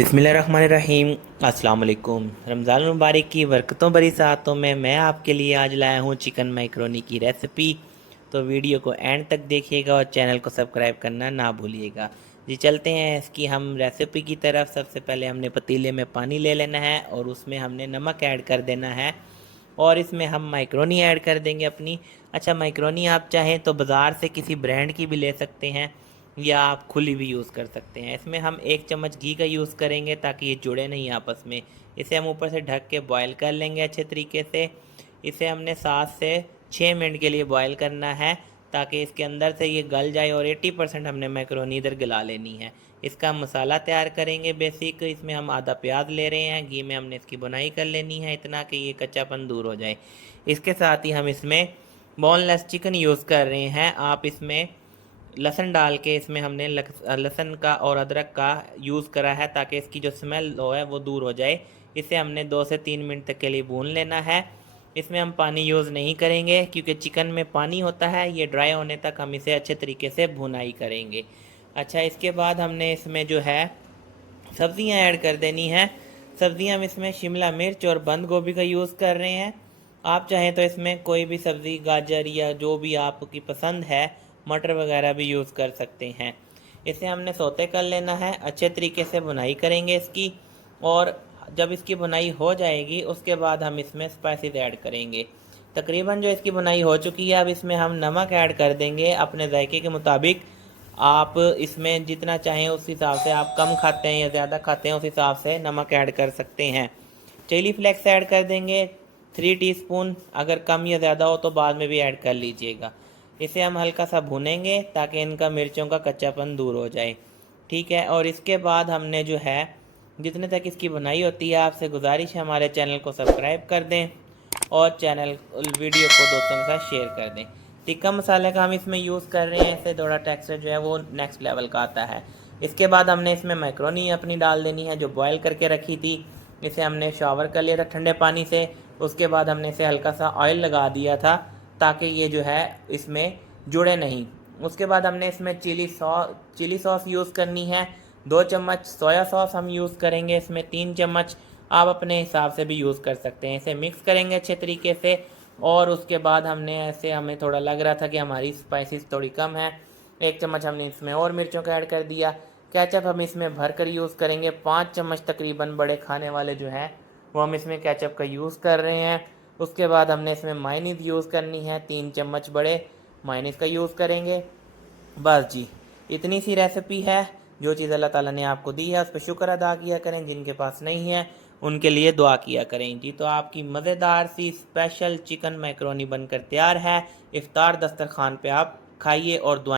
बिस्मिल्लाहिर्रहमानिर्रहीम। अस्सलाम वालेकुम। रमज़ान मुबारक की बरकतों भरी सातों में मैं आपके लिए आज लाया हूँ चिकन मैकरोनी की रेसिपी। तो वीडियो को एंड तक देखिएगा और चैनल को सब्सक्राइब करना ना भूलिएगा। जी चलते हैं इसकी हम रेसिपी की तरफ। सबसे पहले हमने पतीले में पानी ले लेना है और उसमें हमने नमक ऐड कर देना है और इसमें हम मैकरोनी ऐड कर देंगे अपनी। अच्छा, मैकरोनी आप चाहें तो बाज़ार से किसी ब्रांड की भी ले सकते हैं या आप खुली भी यूज़ कर सकते हैं। इसमें हम 1 चम्मच घी का यूज़ करेंगे ताकि ये जुड़े नहीं आपस में। इसे हम ऊपर से ढक के बॉयल कर लेंगे अच्छे तरीके से। इसे हमने 7 से 6 मिनट के लिए बॉयल करना है ताकि इसके अंदर से ये गल जाए और 80% हमने मैकरोनी इधर गला लेनी है। इसका मसाला तैयार करेंगे बेसिक। इसमें हम आधा प्याज ले रहे हैं, घी में हमने इसकी बुनाई कर लेनी है इतना कि ये कच्चापन दूर हो जाए। इसके साथ ही हम इसमें बोनलेस चिकन यूज़ कर रहे हैं। आप इसमें लहसुन डाल के इसमें हमने लहसुन का और अदरक का यूज़ करा है ताकि इसकी जो स्मेल है वो दूर हो जाए। इसे हमने 2 से 3 मिनट तक के लिए भून लेना है। इसमें हम पानी यूज़ नहीं करेंगे क्योंकि चिकन में पानी होता है। ये ड्राई होने तक हम इसे अच्छे तरीके से भुनाई करेंगे। अच्छा, इसके बाद हमने इसमें जो है सब्ज़ियाँ ऐड कर देनी है। सब्ज़ियाँ हम इसमें शिमला मिर्च और बंद गोभी का यूज़ कर रहे हैं। आप चाहें तो इसमें कोई भी सब्ज़ी, गाजर या जो भी आपकी पसंद है, मटर वगैरह भी यूज़ कर सकते हैं। इसे हमने सौते कर लेना है, अच्छे तरीके से भुनाई करेंगे इसकी। और जब इसकी भुनाई हो जाएगी उसके बाद हम इसमें स्पाइसेस ऐड करेंगे। तकरीबन जो इसकी भुनाई हो चुकी है, अब इसमें हम नमक ऐड कर देंगे अपने जायके के मुताबिक। आप इसमें जितना चाहें उस हिसाब से, आप कम खाते हैं या ज़्यादा खाते हैं उस हिसाब से नमक ऐड कर सकते हैं। चिली फ्लेक्स ऐड कर देंगे 3 टीस्पून। अगर कम या ज़्यादा हो तो बाद में भी ऐड कर लीजिएगा। इसे हम हल्का सा भूनेंगे ताकि इनका मिर्चों का कच्चापन दूर हो जाए। ठीक है, और इसके बाद हमने जो है जितने तक इसकी बनाई होती है, आपसे गुजारिश है हमारे चैनल को सब्सक्राइब कर दें और वीडियो को दोस्तों के साथ शेयर कर दें। टिक्का मसाले का हम इसमें यूज़ कर रहे हैं, इससे थोड़ा टेक्सचर जो है वो नेक्स्ट लेवल का आता है। इसके बाद हमने इसमें मैक्रोनी अपनी डाल देनी है जो बॉयल करके रखी थी। इसे हमने शावर कर लिया था ठंडे पानी से। उसके बाद हमने इसे हल्का सा ऑयल लगा दिया था ताकि ये जो है इसमें जुड़े नहीं। उसके बाद हमने इसमें चिली सॉस यूज़ करनी है। 2 चम्मच सोया सॉस हम यूज़ करेंगे इसमें, 3 चम्मच आप अपने हिसाब से भी यूज़ कर सकते हैं। इसे मिक्स करेंगे अच्छे तरीके से। और उसके बाद हमें थोड़ा लग रहा था कि हमारी स्पाइसेस थोड़ी कम है, 1 चम्मच हमने इसमें और मिर्चों का ऐड कर दिया। केचप हम इसमें भर कर यूज़ करेंगे, 5 चम्मच तकरीबन बड़े खाने वाले जो हैं वो हम इसमें केचप का यूज़ कर रहे हैं। उसके बाद हमने इसमें मायनीज़ यूज़ करनी है, 3 चम्मच बड़े मायनीज़ का यूज़ करेंगे। बस जी, इतनी सी रेसिपी है। जो चीज़ अल्लाह ताला ने आपको दी है उस पर शुक्र अदा किया करें, जिनके पास नहीं है उनके लिए दुआ किया करें। जी, तो आपकी मज़ेदार सी स्पेशल चिकन मैकरोनी बनकर तैयार है। इफ्तार दस्तरखान पे आप खाइए और दुआ